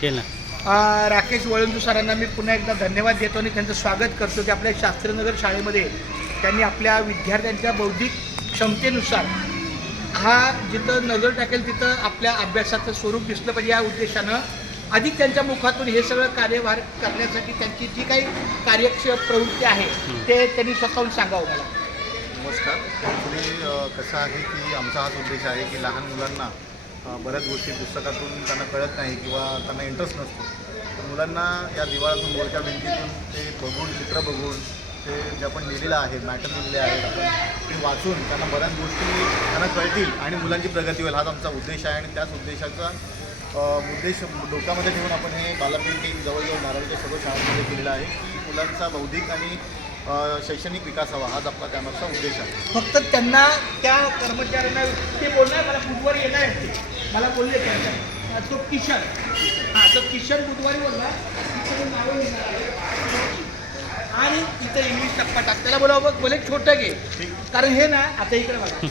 केलं. राकेश वळंजू सरांना मी पुन्हा एकदा धन्यवाद देतो आणि त्यांचं स्वागत करतो की आपल्या शास्त्रीनगर शाळेमध्ये त्यांनी आपल्या विद्यार्थ्यांच्या बौद्धिक क्षमतेनुसार हा जिथं नजर टाकेल तिथं आपल्या अभ्यासाचं स्वरूप दिसलं पाहिजे या उद्देशानं अधिक त्यांच्या मुखातून हे सगळं कार्यभार करण्यासाठी त्यांची जी काही कार्यक्षम प्रवृत्ती आहे ते त्यांनी स्वतःहून सांगावं मला. नमस्कार. ॲक्च्युली कसं आहे की आमचा हाच उद्देश आहे की लहान मुलांना बऱ्याच गोष्टी पुस्तकातून त्यांना कळत नाही किंवा त्यांना इंटरेस्ट नसतो. तर मुलांना या दिवाळातून बोलक्या भिंतीतून ते बघून चित्र बघून ते जे आपण लिहिलेलं आहे मॅटर लिहिलेले आहेत आपण ते वाचून त्यांना बऱ्याच गोष्टी त्यांना कळतील आणि मुलांची प्रगती होईल हाच आमचा उद्देश आहे. आणि त्याच उद्देशाचा उद्देश डोक्यामध्ये ठेवून आपण हे बालपेंटिंग जवळजवळ नारळच्या सर्व शाळांमध्ये केलेलं आहे की मुलांचा बौद्धिक आणि शैक्षणिक विकास हवा हाच आपला त्यामागचा उद्देश आहे. फक्त त्यांना त्या कर्मचाऱ्यांना ते बोलणार मला बुधवारी येणार आहेत ते मला बोलले त्यांच्या तो किशन तो किशन बुधवारी बोलला तिथं नावं लिहिणार आहे आणि इथं इंग्लिश टप्पा टाक त्याला बोलावं बोले छोटं घे कारण हे ना आता इकडे बघा